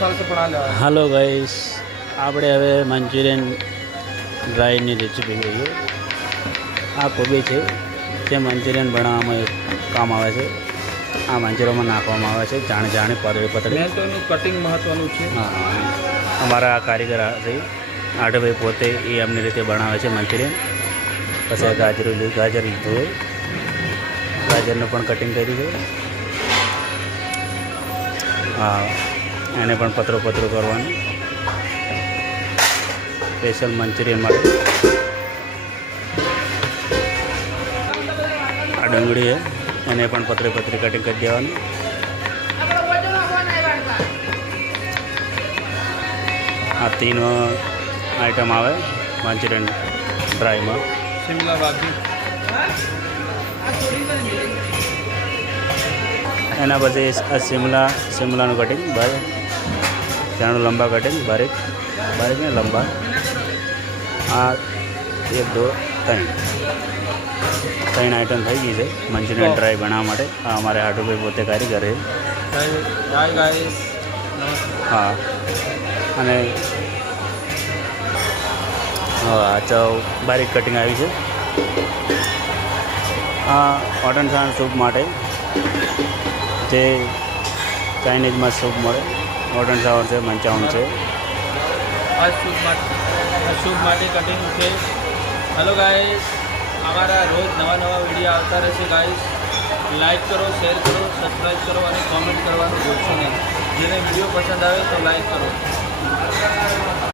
Hello guys આપણે હવે Manchurian ડ્રાયની recipe જોઈએ। આ કોબી છે જે મંચુરિયન બનાવવામાં કામ આવે છે। આ મંચુરિયનમાં નાખવામાં આવે છે જાણે જાણે પતળી પતળી। એનું કટિંગ મહત્વનું છે। હા, અમારા આ કારીગર છે આઠભાઈ પોતે એ એમની રીતે બનાવે છે મંચુરિયન। પછી ગાજર લીધું હોય, ગાજરનું પણ કટિંગ કર્યું છે। હા, એને પણ પતરું પતરું કરવાનું સ્પેશિયલ મંચુરિયન માટે। આ ડુંગળી છે એને પણ પતરી પતરી કટિંગ કરી દેવાનું। આ तीन आइटम आवे मंचुरियन ड्राई में। शिमला भाजी एना पछी शिमला कटिंग बारीक, त्यानु लंबा कटिंग बारीक बारीक ने लंबा। आ 1 2 3 आइटम थी गई है मंचुरियन ड्राई बनावा माटे। आ अमारे हाटूभाई पोते कारीगर है। हाय गाइस, हाँ, अने हाँ चौ बारीक कटिंग आई है। आ हॉट एंड साउंड सूप माटे जे चाइनीज में सूप मळे हॉट एंड साउंड से 55 है। आ सूप माटे कटिंग है। हेलो गाइस, हमारा रोज नवा नवा वीडियो आता रहे गाइस। लाइक करो, शेर करो, सब्सक्राइब करो और कमेंट करवानुं भूलशो नहीं। जेने वीडियो पसंद आए तो लाइक करो।